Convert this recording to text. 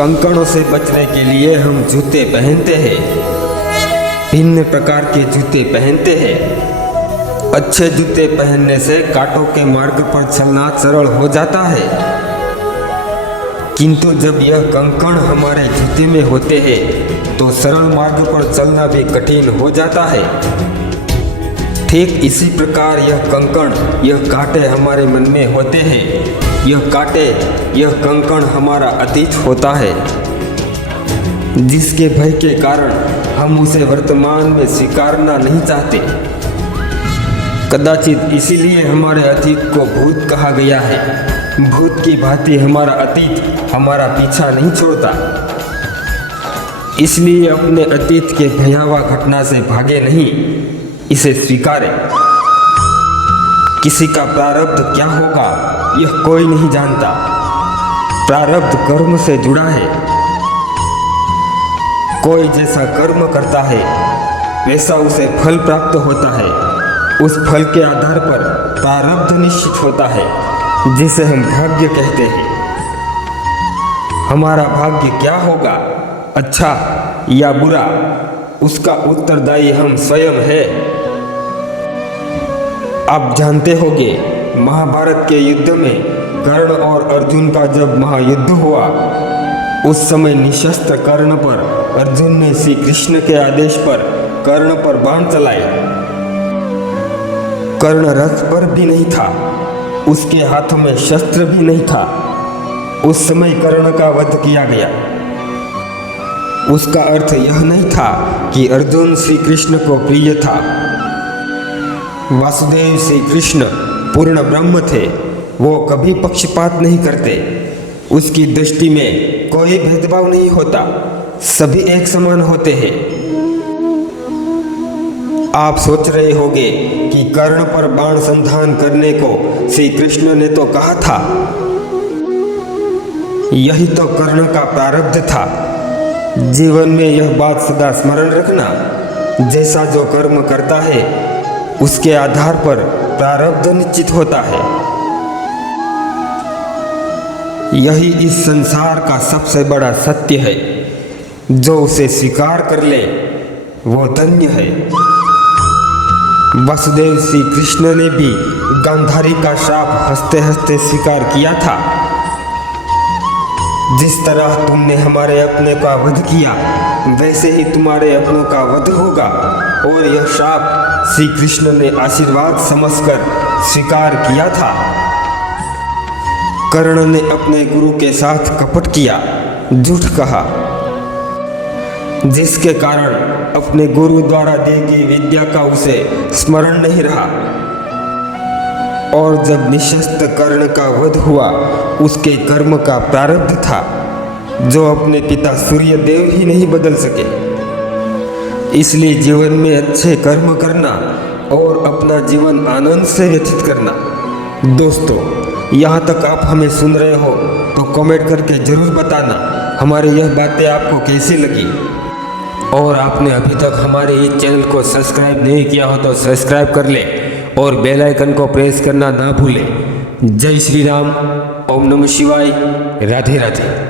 कंकड़ों से बचने के लिए हम जूते पहनते हैं, भिन्न प्रकार के जूते पहनते हैं। अच्छे जूते पहनने से कांटों के मार्ग पर चलना सरल हो जाता है, किंतु जब यह कंकड़ हमारे जूते में होते हैं तो सरल मार्ग पर चलना भी कठिन हो जाता है। ठीक इसी प्रकार यह कंकड़, यह कांटे हमारे मन में होते हैं। यह कांटे, यह कंकड़ हमारा अतीत होता है, जिसके भय के कारण हम उसे वर्तमान में स्वीकारना नहीं चाहते। कदाचित इसीलिए हमारे अतीत को भूत कहा गया है। भूत की भांति हमारा अतीत हमारा पीछा नहीं छोड़ता। इसलिए अपने अतीत के भयावह घटना से भागे नहीं, इसे स्वीकारें। किसी का प्रारब्ध क्या होगा यह कोई नहीं जानता। प्रारब्ध कर्म से जुड़ा है। कोई जैसा कर्म करता है वैसा उसे फल प्राप्त होता है। उस फल के आधार पर प्रारब्ध निश्चित होता है, जिसे हम भाग्य कहते हैं। हमारा भाग्य क्या होगा, अच्छा या बुरा, उसका उत्तरदायी हम स्वयं हैं। आप जानते होंगे, महाभारत के युद्ध में कर्ण और अर्जुन का जब महायुद्ध हुआ, उस समय निशस्त्र कर्ण पर अर्जुन ने श्री कृष्ण के आदेश पर कर्ण पर बाण चलाए। कर्ण रथ पर भी नहीं था, उसके हाथों में शस्त्र भी नहीं था। उस समय कर्ण का वध किया गया। उसका अर्थ यह नहीं था कि अर्जुन श्री कृष्ण को प्रिय था। वासुदेव श्री कृष्ण पूर्ण ब्रह्म थे। वो कभी पक्षपात नहीं करते। उसकी दृष्टि में कोई भेदभाव नहीं होता, सभी एक समान होते हैं। आप सोच रहे होंगे कि कर्ण पर बाण संधान करने को श्री कृष्ण ने तो कहा था। यही तो कर्ण का प्रारब्ध था। जीवन में यह बात सदा स्मरण रखना, जैसा जो कर्म करता है उसके आधार पर प्रारब्ध निश्चित होता है। यही इस संसार का सबसे बड़ा सत्य है। जो उसे स्वीकार कर ले वो धन्य है। वसुदेव श्री कृष्ण ने भी गांधारी का श्राप हंसते हंसते स्वीकार किया था। जिस तरह तुमने हमारे अपने का वध किया, वैसे ही तुम्हारे अपनों का वध होगा। और यह श्राप श्री कृष्ण ने आशीर्वाद समझकर स्वीकार किया था। कर्ण ने अपने गुरु के साथ कपट किया, झूठ कहा, जिसके कारण अपने गुरु द्वारा दी गई विद्या का उसे स्मरण नहीं रहा। और जब निशस्त्र कर्ण का वध हुआ, उसके कर्म का प्रारब्ध था, जो अपने पिता सूर्य देव ही नहीं बदल सके। इसलिए जीवन में अच्छे कर्म करना और अपना जीवन आनंद से व्यतीत करना। दोस्तों, यहाँ तक आप हमें सुन रहे हो तो कमेंट करके ज़रूर बताना हमारी यह बातें आपको कैसी लगी। और आपने अभी तक हमारे इस चैनल को सब्सक्राइब नहीं किया हो तो सब्सक्राइब कर ले और बेल आइकन को प्रेस करना ना भूलें। जय श्री राम। ओम नमः शिवाय। राधे राधे।